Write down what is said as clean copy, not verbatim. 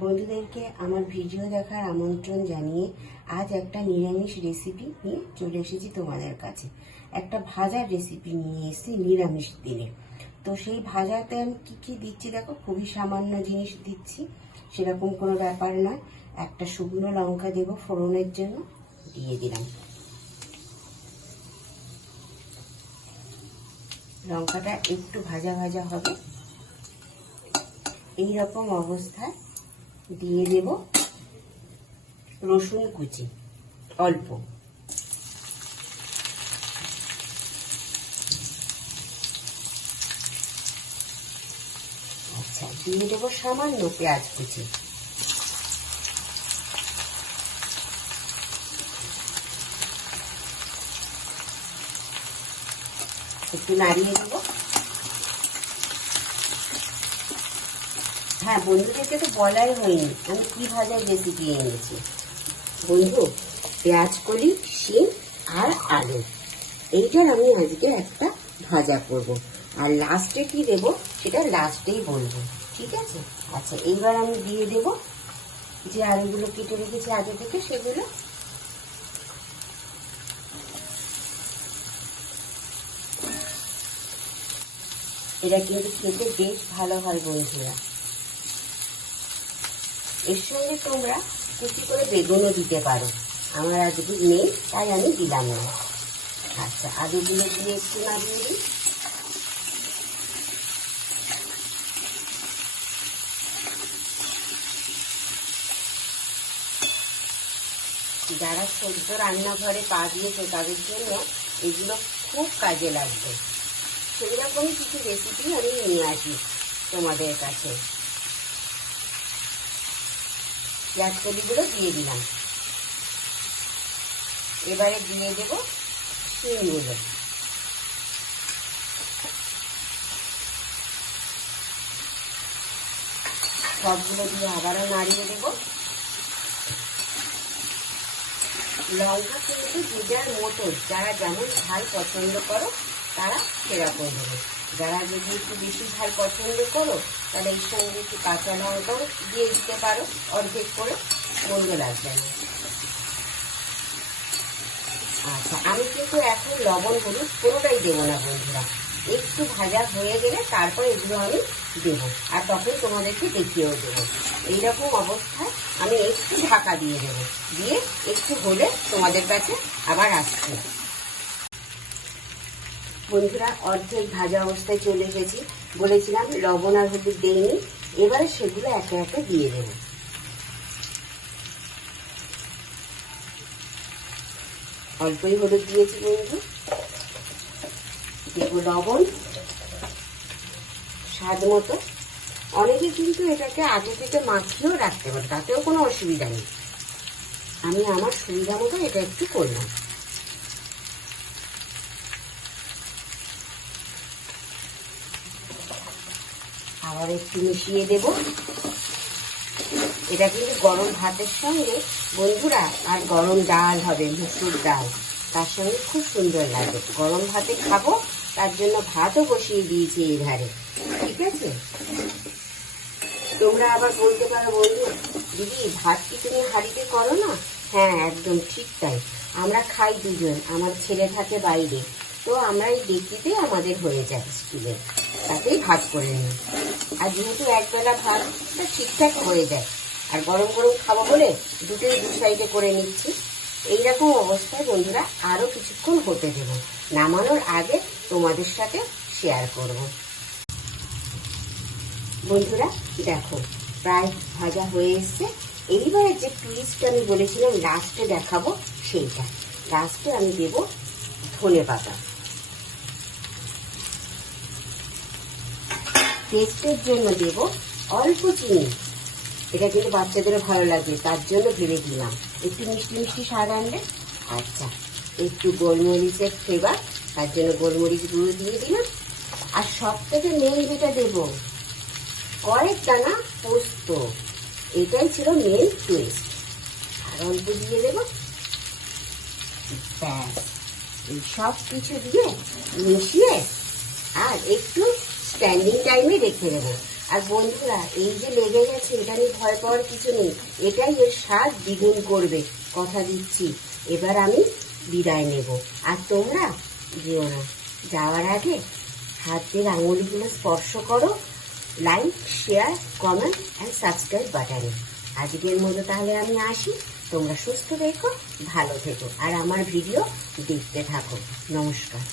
বন্ধুদেরকে আমার ভিডিও দেখার আমন্ত্রণ জানিয়ে আজ একটা নিরামিষ রেসিপি নিয়ে চলে এসেছি তোমাদের কাছে। একটা ভাজার রেসিপি নিয়ে এসেছি নিরামিষ দিনে। তো সেই ভাজাতে আমি কি দিচ্ছি দেখো, খুবই সামান্য জিনিস দিচ্ছি, সেরকম কোনো ব্যাপার নয়। একটা শুকনো লঙ্কা দেবো ফোড়নের জন্য, দিয়ে দিলাম। লঙ্কাটা একটু ভাজা ভাজা হবে, এই রকম অবস্থায় দিয়ে দেব রসুন কুচি অল্প, আচ্ছা দিয়ে দেবো সামান্য পেঁয়াজ কুচি, একটু নাড়িয়ে দেবো। হ্যাঁ, বন্ধুদেরকে তো বলাই হয়নি আমি কি ভাজার রেসিপি এনেছি। বন্ধু, পেঁয়াজ কলি, শিম আর আলু, এইটার আমি আজকে একটা ভাজা করব। আর লাস্টে কি দেব সেটা লাস্টেই বলবো, ঠিক আছে? আচ্ছা, এইবার আমি দিয়ে দেব যে আলুগুলো কেটে রেখেছি আগে থেকে, সেগুলো এটা কিন্তু খেতে বেশ ভালো হয় বন্ধুরা। এর সঙ্গে তোমরা কুচি করে বেগুনও দিতে পারো, আমার আজকে নেই তাই আমি দিলাম না। আচ্ছা, আলুগুলো দিয়ে একটু নাড়িয়ে দিই। যারা সদ্য রান্নাঘরে পা দিয়েছে তাদের জন্য এগুলো খুব কাজে লাগবে। সেই রকমই কিছু রেসিপি আমি নিয়ে আসি তোমাদের কাছে। পেঁয়াজ কলিগুলো দিয়ে দিলাম, এবারে দিয়ে দেবো শিমগুলো। সবগুলো দিয়ে আবারও নাড়িয়ে দেবো। লঙ্কা কিন্তু যে যার মতো, যারা যেমন ঝাল পছন্দ করো তারা সেরকম দেবে। যারা যদি একটু বেশি ঝাল পছন্দ করো তাহলে এর সঙ্গে একটু কাঁচা লঙ্কাও দিয়ে দিতে পারো অর্ধেক করে, মন্দ লাগবে না। আচ্ছা, আমি কিন্তু এখন লবণ হলুদ কোনোটাই দেবো না বন্ধুরা, একটু ভাজা হয়ে গেলে তারপর এগুলো আমি দেবো, আর তখন তোমাদেরকে দেখিয়েও দেবো। এইরকম অবস্থায় আমি একটু ঢাকা দিয়ে দেবো, দিয়ে একটু হলে তোমাদের কাছে আবার আসছি। বন্ধুরা, অর্ধেক ভাজা অবস্থায় চলে গেছি, বলেছিলাম লবণ আর হলুদ দেইনি, এবারে সেগুলো একে একে দিয়ে দেবো। অল্পই হলুদ দিয়েছি বন্ধু, দেবো লবণ স্বাদ মতো। অনেকে কিন্তু এটাকে আগে থেকে মাখিয়েও রাখতে পারে, তাতেও কোনো অসুবিধা নেই। আমি আমার সুবিধা মতো এটা একটু করলাম। আবার একটু মিশিয়ে দেব। এটা কিন্তু গরম ভাতের সঙ্গে বন্ধুরা, আর গরম ডাল হবে, মুসুর ডাল, তার সঙ্গে খুব সুন্দর লাগে। গরম ভাতে খাবো, তার জন্য ভাতও বসিয়ে দিয়েছি এই ধারে, ঠিক আছে? তোমরা আবার বলতে পারো, বন্ধু দিদি ভাত কি তুমি হাঁড়িতে করো না? হ্যাঁ, একদম ঠিক তাই। আমরা খাই দুজন, আমার ছেলে থাকে বাইরে, তো আমরা এই ডেকিতে আমাদের হয়ে যায় স্কুলে, তাতেই ভাত করে নিই। আর যেহেতু একবেলা ভাতটা ঠিকঠাক হয়ে যায়, আর গরম গরম খাবো বলে দুটোই দু সাইডে করে নিচ্ছি। এইরকম অবস্থায় বন্ধুরা আরো কিছুক্ষণ হতে দেব, নামানোর আগে তোমাদের সাথে শেয়ার করব। বন্ধুরা দেখো, প্রায় ভাজা হয়ে এসছে। এইবারে যে টুইস্ট আমি বলেছিলাম লাস্টে দেখাবো, সেইটা লাস্টে আমি দেব ধনে পাতা। টেস্টের জন্য দেব অল্প চিনি, এটা কিন্তু বাচ্চাদেরও ভালো লাগবে, তার জন্য ভেবে দিলাম একটু মিষ্টি মিষ্টি স্বাদ আনবে। আচ্ছা, একটু গোলমরিচের ফ্লেভার, তার জন্য গোলমরিচ গুঁড়ো দিয়ে দিলাম। আর সব থেকে মেন যেটা দেবো, কয়েক দানা পোস্ত, এটাই ছিল মেন টুইস্ট। আর অল্প দিয়ে দেব, ব্যাস। এই সব কিছু দিয়ে মিশিয়ে আর একটু স্ট্যান্ডিং টাইমে রেখে দেবো। আর বন্ধুরা, এই যে লেগে গেছে এটা নিয়ে ভয় পাওয়ার কিছু নেই, এটাই এর স্বাদ দ্বিগুণ করবে, কথা দিচ্ছি। এবার আমি বিদায় নেব, আর তোমরা যেও না। যাওয়ার আগে হাতের আঙুলগুলো স্পর্শ করো like, share, comment and subscribe বাটনে। আজকের মতো তাহলে আমি আসি। তোমরা সুস্থ থেকো, ভালো থেকো, আর আমার ভিডিও দেখতে থাকো। নমস্কার।